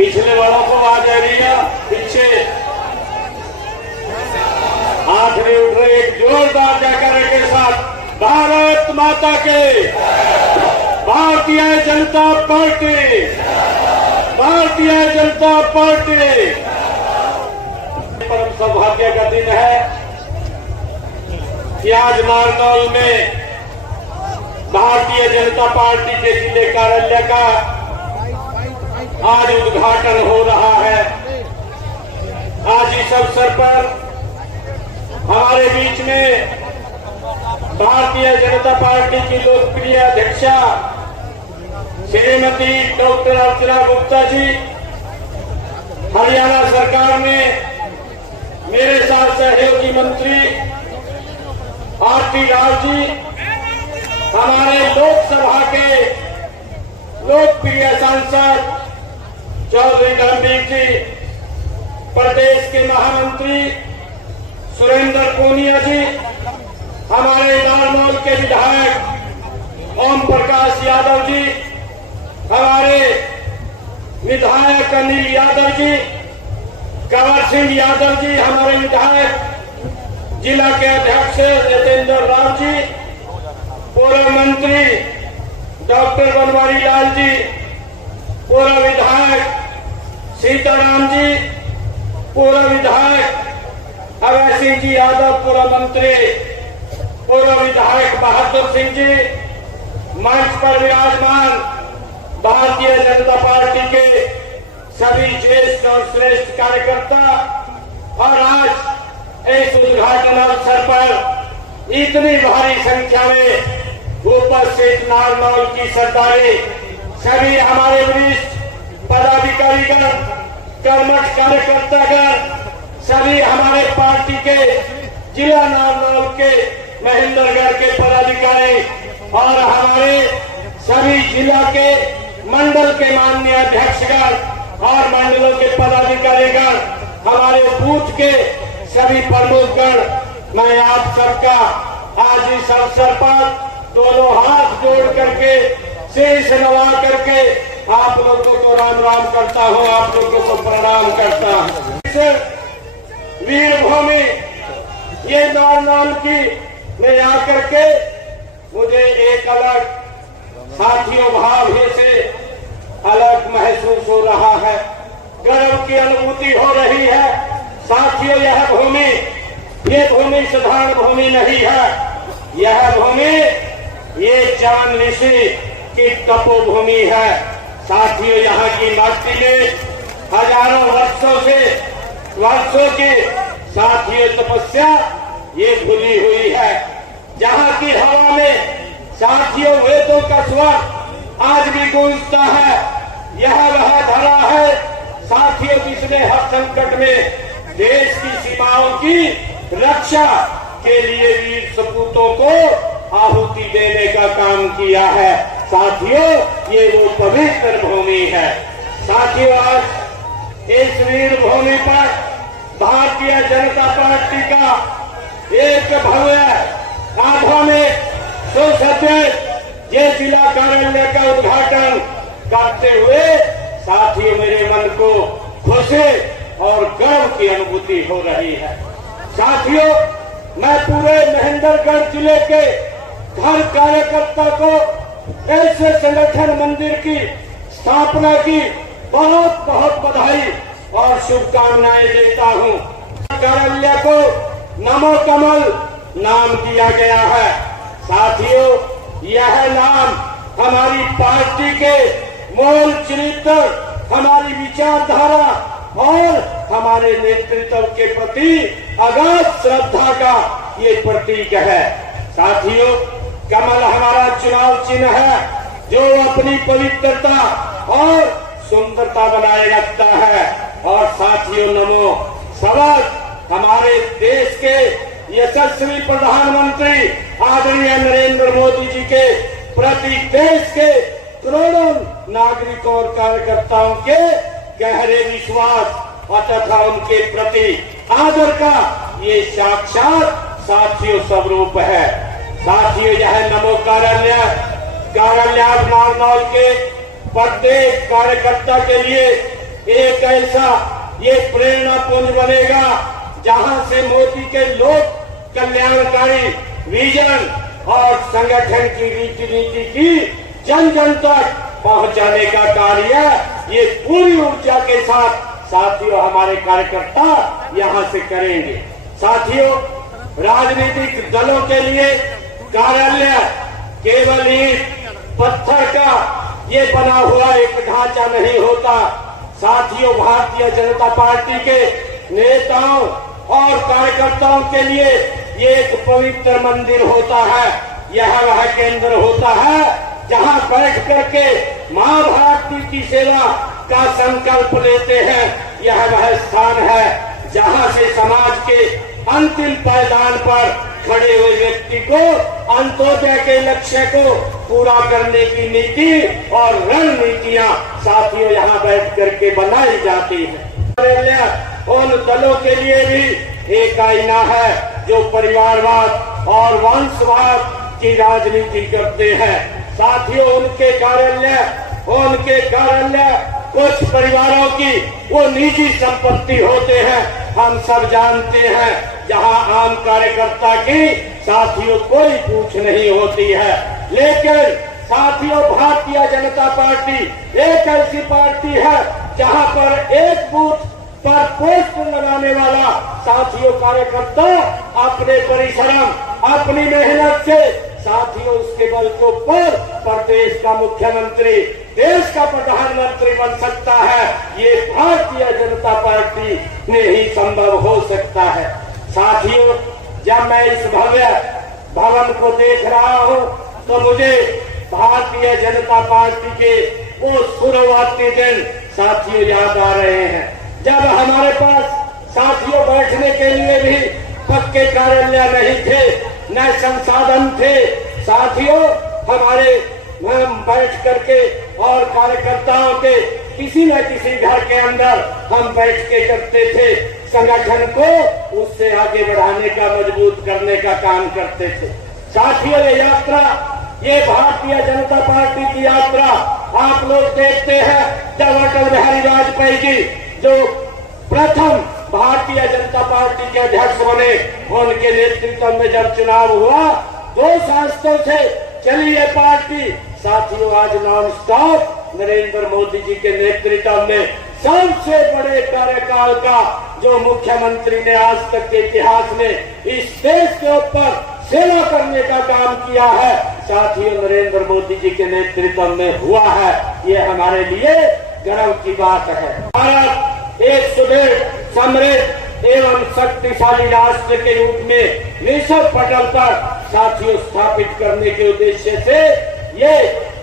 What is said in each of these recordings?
पिछले वालों को आ जा रही है पीछे हाथ में उठ रहे एक जोरदार जयकारे के साथ भारत माता के, भारतीय जनता पार्टी, भारतीय जनता पार्टी। परम सौभाग्य का दिन है कि आज नारनौल में भारतीय जनता पार्टी के जिले कार्यालय का आज उद्घाटन हो रहा है। आज इस अवसर पर हमारे बीच में भारतीय जनता पार्टी की लोकप्रिय अध्यक्षा श्रीमती डॉक्टर अर्चना गुप्ता जी, हरियाणा सरकार में मेरे साथ सहयोगी मंत्री आरती राव जी, हमारे लोकसभा के लोकप्रिय सांसद चौधरी गंभीर जी, प्रदेश के महामंत्री सुरेंद्र पूनिया जी, हमारे नारनौल के विधायक ओम प्रकाश यादव जी, हमारे विधायक अनिल यादव जी, कंवर सिंह यादव जी, हमारे विधायक जिला के अध्यक्ष जितेंद्र राव जी, पूर्व मंत्री डॉक्टर बनवारी लाल जी, पूर्व विधायक सीताराम जी, पूर्व विधायक अभय सिंह जी यादव, पूर्व मंत्री पूर्व विधायक बहादुर सिंह जी, मंच पर विराजमान भारतीय जनता पार्टी के सभी ज्येष्ठ और श्रेष्ठ कार्यकर्ता और आज इस उद्घाटन अवसर पर इतनी भारी संख्या में उपस्थित नारनौल की सरदारी, सभी हमारे वरिष्ठ पदाधिकारीगण, कर्मठ कार्यकर्तागण, सभी हमारे पार्टी के जिला नारनौल के महेंद्रगढ़ के पदाधिकारी और हमारे सभी जिला के मंडल के माननीय अध्यक्षगण और मंडलों के पदाधिकारीगण, हमारे बूथ के सभी प्रमुखगण, मैं आप सबका आज इस अवसर पर दोनों हाथ जोड़ करके शीश नवा करके आप लोगों को राम राम करता हूं, आप लोगों को प्रणाम करता हूं। वीरभूमि ये नारनौल की में आकर के मुझे एक अलग साथियों भाव से अलग महसूस हो रहा है, गर्व की अनुभूति हो रही है। साथियों, यह भूमि ये भूमि साधारण भूमि नहीं है, यह भूमि ये चांद ऋषि की तपोभूमि है। साथियों, यहाँ की माटी में हजारों वर्षों की साथियों तपस्या ये भूली हुई है। जहाँ की हवा में साथियों वेदों का स्वर आज भी गूंजता है, यह वह धरा है साथियों जिसने हर संकट में देश की सीमाओं की रक्षा के लिए वीर सपूतों को आहुति देने का काम किया है। साथियों, ये वो पवित्र भूमि है। साथियों, आज इस वीर भूमि पर भारतीय जनता पार्टी का एक भव्य आधुनिक सुसज्जित ये जिला कार्यालय का उद्घाटन करते हुए साथियों मेरे मन को खुशी और गर्व की अनुभूति हो रही है। साथियों, मैं पूरे महेंद्रगढ़ जिले के हर कार्यकर्ता को ऐसे संगठन मंदिर की स्थापना की बहुत बहुत बधाई और शुभकामनाएं देता हूं। कार्यालय को नमो कमल नाम दिया गया है। साथियों, यह नाम हमारी पार्टी के मूल चरित्र, हमारी विचारधारा और हमारे नेतृत्व के प्रति अगाध श्रद्धा का ये प्रतीक है। साथियों, कमल हमारा चुनाव चिन्ह है जो अपनी पवित्रता और सुंदरता बनाए रखता है। और साथियों, नमो सबक हमारे देश के यशस्वी प्रधानमंत्री आदरणीय नरेंद्र मोदी जी के प्रति देश के करोड़ों नागरिकों और कार्यकर्ताओं के गहरे विश्वास तथा उनके प्रति आदर का ये साक्षात साथियों स्वरूप है। साथियों, यह नमो कार्यालय नारनौल के प्रत्येक कार्यकर्ता के लिए एक ऐसा ये प्रेरणा पुंज बनेगा जहां से मोदी के लोक कल्याणकारी विजन और संगठन की रीति नीति की जन जन तक पहुंचाने का कार्य ये पूरी ऊर्जा के साथ साथियों हमारे कार्यकर्ता यहां से करेंगे। साथियों, राजनीतिक दलों के लिए कार्यालय केवल ईंट पत्थर का ये बना हुआ एक ढांचा नहीं होता। साथियों, भारतीय जनता पार्टी के नेताओं और कार्यकर्ताओं के लिए ये एक पवित्र मंदिर होता है। यह वह केंद्र होता है जहां बैठ करके मां भारती की सेवा का संकल्प लेते हैं। यह वह स्थान है जहां से समाज के अंतिम पायदान पर खड़े हुए व्यक्ति को अंत्योदय के लक्ष्य को पूरा करने की नीति और रणनीतियां साथियों यहां बैठ करके बनाई जाती है। उन दलों के लिए भी एक आईना है जो परिवारवाद और वंशवाद की राजनीति करते हैं। साथियों, उनके कार्यालय कुछ परिवारों की वो निजी संपत्ति होते हैं। हम सब जानते हैं जहां आम कार्यकर्ता की साथियों कोई पूछ नहीं होती है। लेकिन साथियों, भारतीय जनता पार्टी एक ऐसी पार्टी है जहां पर एक बूथ पर पोस्टर लगाने वाला साथियों कार्यकर्ता अपने परिश्रम अपनी मेहनत से साथियों उसके बल के ऊपर प्रदेश का मुख्यमंत्री देश का प्रधानमंत्री बन सकता है। ये भारतीय जनता पार्टी में ही संभव हो सकता है। साथियों, जब मैं इस भव्य भवन को देख रहा हूँ तो मुझे भारतीय जनता पार्टी के वो शुरुआती दिन साथियों याद आ रहे हैं जब हमारे पास साथियों बैठने के लिए भी पक्के कार्यालय नहीं थे, न संसाधन थे। साथियों, हम बैठ करके और कार्यकर्ताओं के किसी न किसी घर के अंदर हम बैठ के करते थे, संगठन को उससे आगे बढ़ाने का मजबूत करने का काम करते थे। साथियों, ये यात्रा ये भारतीय जनता पार्टी की यात्रा आप लोग देखते हैं जब अटल बिहारी वाजपेयी जी जो प्रथम भारतीय जनता पार्टी के अध्यक्ष बने, उनके नेतृत्व में जब चुनाव हुआ 2 सांसदों से चली ये पार्टी साथियों आज नॉन स्टॉप नरेंद्र मोदी जी के नेतृत्व में सबसे बड़े कार्यकाल का जो मुख्यमंत्री ने आज तक के इतिहास में इस देश के ऊपर सेवा करने का काम किया है साथियों नरेंद्र मोदी जी के नेतृत्व में हुआ है। ये हमारे लिए गर्व की बात है। भारत एक सुदृढ़ समृद्ध एवं शक्तिशाली राष्ट्र के रूप में विश्व पटल पर साथियों स्थापित करने के उद्देश्य से ये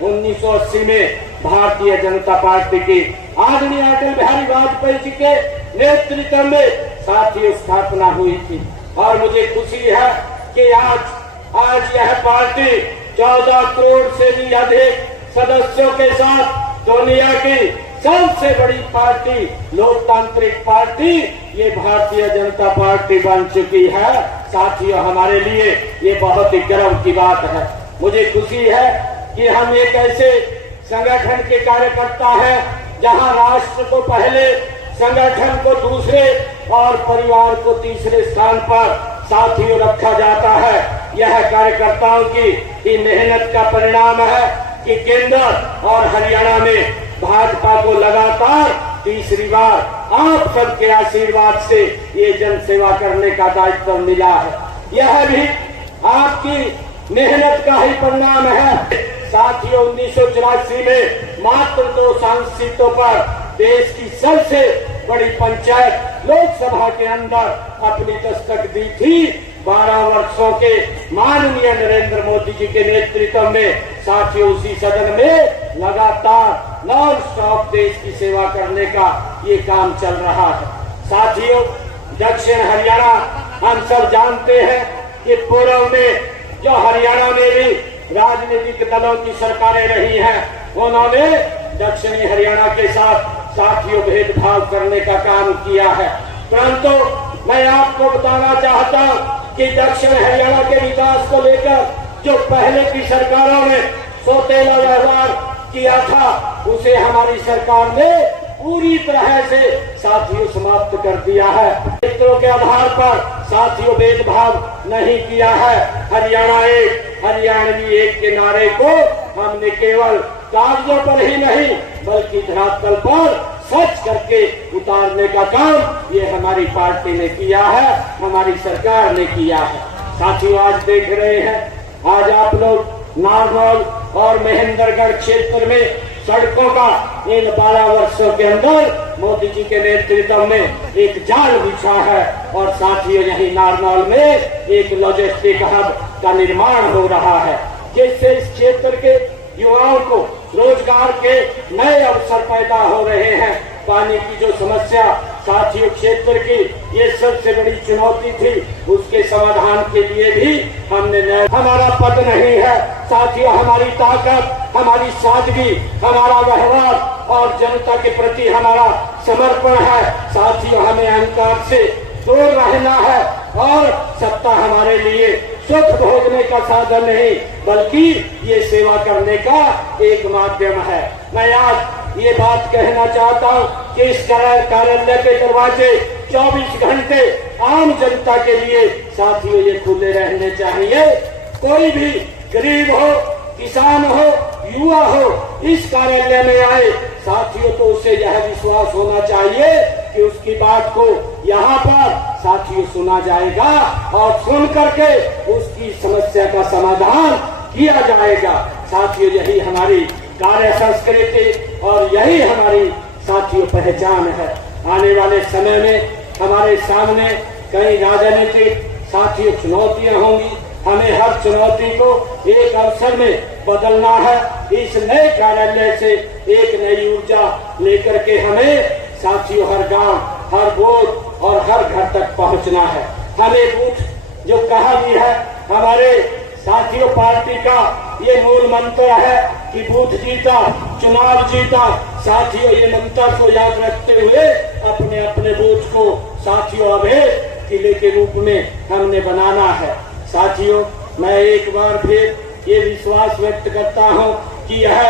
1980 में भारतीय जनता पार्टी की आदरणीय अटल बिहारी वाजपेयी जी के नेतृत्व में साथियों स्थापना हुई थी। और मुझे खुशी है कि आज यह पार्टी 14 करोड़ से भी अधिक सदस्यों के साथ दुनिया की सबसे बड़ी पार्टी लोकतांत्रिक पार्टी ये भारतीय जनता पार्टी बन चुकी है। साथियों, हमारे लिए ये बहुत ही गर्व की बात है। मुझे खुशी है कि हम एक ऐसे संगठन के कार्यकर्ता हैं जहां राष्ट्र को पहले, संगठन को दूसरे और परिवार को तीसरे स्थान पर साथियों रखा जाता है। यह कार्यकर्ताओं की ही मेहनत का परिणाम है कि केंद्र और हरियाणा में भाजपा को लगातार तीसरी बार आप सबके आशीर्वाद से ये जन सेवा करने का दायित्व मिला है। यह भी आपकी मेहनत का ही परिणाम है। साथियों, 1984 में मात्र 2 सांसद सीटों पर देश की सबसे बड़ी पंचायत लोकसभा के अंदर अपनी दस्तक दी थी। 12 वर्षों के माननीय नरेंद्र मोदी जी के नेतृत्व में साथियों उसी सदन में लगातार नॉन स्टॉप देश की सेवा करने का ये काम चल रहा है। साथियों, दक्षिण हरियाणा हम सब जानते हैं कि पूर्व में जो हरियाणा में भी राजनीतिक दलों की सरकारें रही हैं, उन्होंने दक्षिणी हरियाणा के साथ साथियों भेदभाव करने का काम किया है। परंतु मैं आपको बताना चाहता हूं कि दक्षिण हरियाणा के विकास को लेकर जो पहले की सरकारों ने सौतेला व्यवहार किया था, उसे हमारी सरकार ने पूरी तरह से साथियों समाप्त कर दिया है। क्षेत्रों के आधार पर साथियों भेदभाव नहीं किया है। हरियाणा एक, हरियाणवी एक के नारे को हमने केवल कागजों पर ही नहीं बल्कि धरातल पर सच करके उतारने का काम ये हमारी पार्टी ने किया है, हमारी सरकार ने किया है। साथियों आज देख रहे हैं, आज आप लोग नारनौल और महेंद्रगढ़ क्षेत्र में सड़कों का इन 12 वर्षों के अंदर मोदी जी के नेतृत्व में एक जाल बिछा है और साथियों यही नारनौल में एक लॉजिस्टिक हब का निर्माण हो रहा है, जिससे इस क्षेत्र के युवाओं को रोजगार के नए अवसर पैदा हो रहे हैं। पानी की जो समस्या साथियों क्षेत्र की ये सबसे बड़ी चुनौती थी, उसके समाधान के लिए भी हमने हमारा पद नहीं है साथियों, हमारी ताकत, हमारी सादगी, हमारा व्यवहार और जनता के प्रति हमारा समर्पण है। साथियों हमें अहंकार से दूर रहना है और सत्ता हमारे लिए सुख भोगने का साधन नहीं बल्कि ये सेवा करने का एक माध्यम है। मैं आज ये बात कहना चाहता हूँ कि इस कार्यालय के दरवाजे 24 घंटे आम जनता के लिए साथियों ये खुले रहने चाहिए। कोई भी गरीब हो, किसान हो, युवा हो, इस कार्यालय में आए साथियों तो उसे यह विश्वास होना चाहिए कि उसकी बात को यहाँ पर साथियों सुना जाएगा और सुन करके उसकी समस्या का समाधान किया जाएगा। साथियों यही हमारी कार्य संस्कृति और यही हमारी साथियों पहचान है। आने वाले समय में हमारे सामने कई राजनीतिक साथियों चुनौतियां होंगी। हमें हर चुनौती को एक अवसर में बदलना है। इस नए कार्यालय से एक नई ऊर्जा लेकर के हमें साथियों हर गांव, हर बूथ और हर घर तक पहुंचना है। हमें बूथ जो कहा भी है, हमारे साथियों पार्टी का ये मूल मंत्र है कि बूथ जीता चुनाव जीता। साथियों ये मंत्र को याद रखते हुए अपने अपने बूथ को साथियों अभेद किले के रूप में हमने बनाना है। साथियों मैं एक बार फिर ये विश्वास व्यक्त करता हूँ कि यह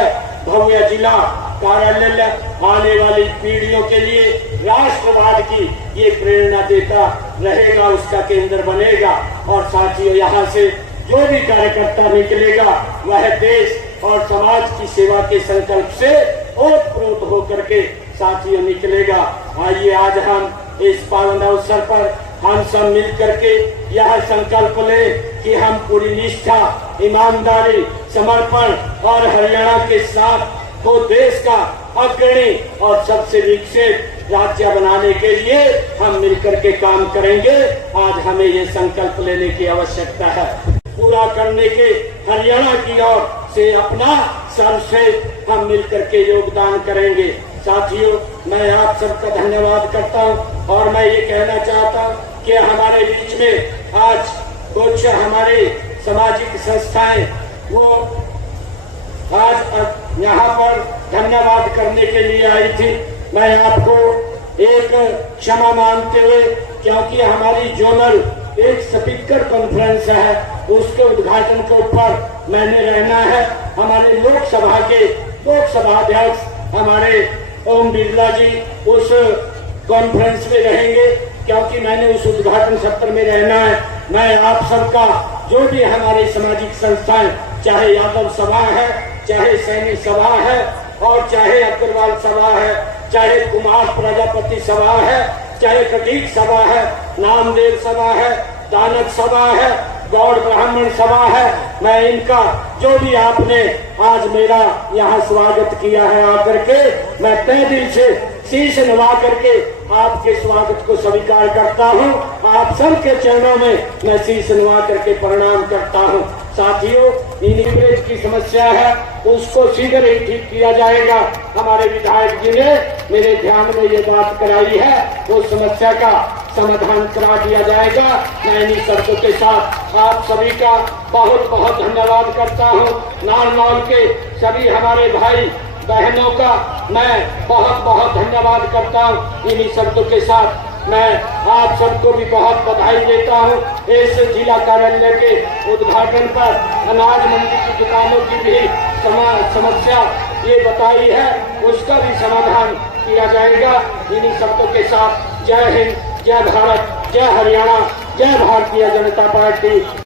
भव्य जिला कार्यालय आने वाली पीढ़ियों के लिए राष्ट्रवाद की ये प्रेरणा देता रहेगा, उसका केंद्र बनेगा। और साथियों यहाँ से जो भी कार्यकर्ता निकलेगा वह देश और समाज की सेवा के संकल्प से ओतप्रोत होकर के साथियों निकलेगा। आइए आज हम इस पावन अवसर पर हम सब मिल करके यह संकल्प लें कि हम पूरी निष्ठा, ईमानदारी, समर्पण और हरियाणा के साथ को देश का अग्रणी और सबसे विकसित राज्य बनाने के लिए हम मिलकर के काम करेंगे। आज हमें ये संकल्प लेने की आवश्यकता है। पूरा करने के हरियाणा की ओर से अपना सर्वश्रेष्ठ हम मिलकर के योगदान करेंगे। साथियों मैं आप सबका धन्यवाद करता हूं और मैं ये कहना चाहता हूं कि हमारे बीच में आज कुछ हमारे सामाजिक संस्थाएं वो आज यहाँ पर धन्यवाद करने के लिए आई थी। मैं आपको एक क्षमा मांगते हुए, क्योंकि हमारी जोनल एक स्पीकर कॉन्फ्रेंस है, उसके उद्घाटन के ऊपर मैंने रहना है। हमारे लोकसभा के लोकसभा अध्यक्ष हमारे ओम बिरला जी उस कॉन्फ्रेंस में रहेंगे, क्योंकि मैंने उस उद्घाटन सत्र में रहना है। मैं आप सबका जो भी हमारे सामाजिक संस्थाएं, चाहे यादव सभा है, चाहे सैनी सभा है और चाहे अग्रवाल सभा है, चाहे कुमार प्रजापति सभा है, चाहे कटीक सभा है, नामदेव सभा है, दानक सभा है, गौड़ ब्राह्मण सभा है, मैं इनका जो भी आपने आज मेरा यहाँ स्वागत किया है आकर के, मैं तहे दिल से शीश नवा करके आपके स्वागत को स्वीकार करता हूँ। आप सबके चरणों में मैं शीश नवा करके प्रणाम करता हूँ। साथियों इनवेज की समस्या है, उसको शीघ्र ही ठीक किया जाएगा। हमारे विधायक जी ने मेरे ध्यान में ये बात कराई है, वो समस्या का समाधान करा दिया जाएगा। मैं इन्हीं शब्दों के साथ आप सभी का बहुत बहुत धन्यवाद करता हूँ। नारनौल के सभी हमारे भाई बहनों का मैं बहुत बहुत धन्यवाद करता हूँ। इन्हीं शब्दों के साथ मैं आप सबको भी बहुत बधाई देता हूँ। इस जिला कार्यालय के उद्घाटन पर अनाज मंडी की दुकानों की भी समस्या ये बताई है, उसका भी समाधान किया जाए। रहेगा। इन्हीं शब्दों के साथ जय हिंद, जय भारत, जय हरियाणा, जय भारतीय जनता पार्टी।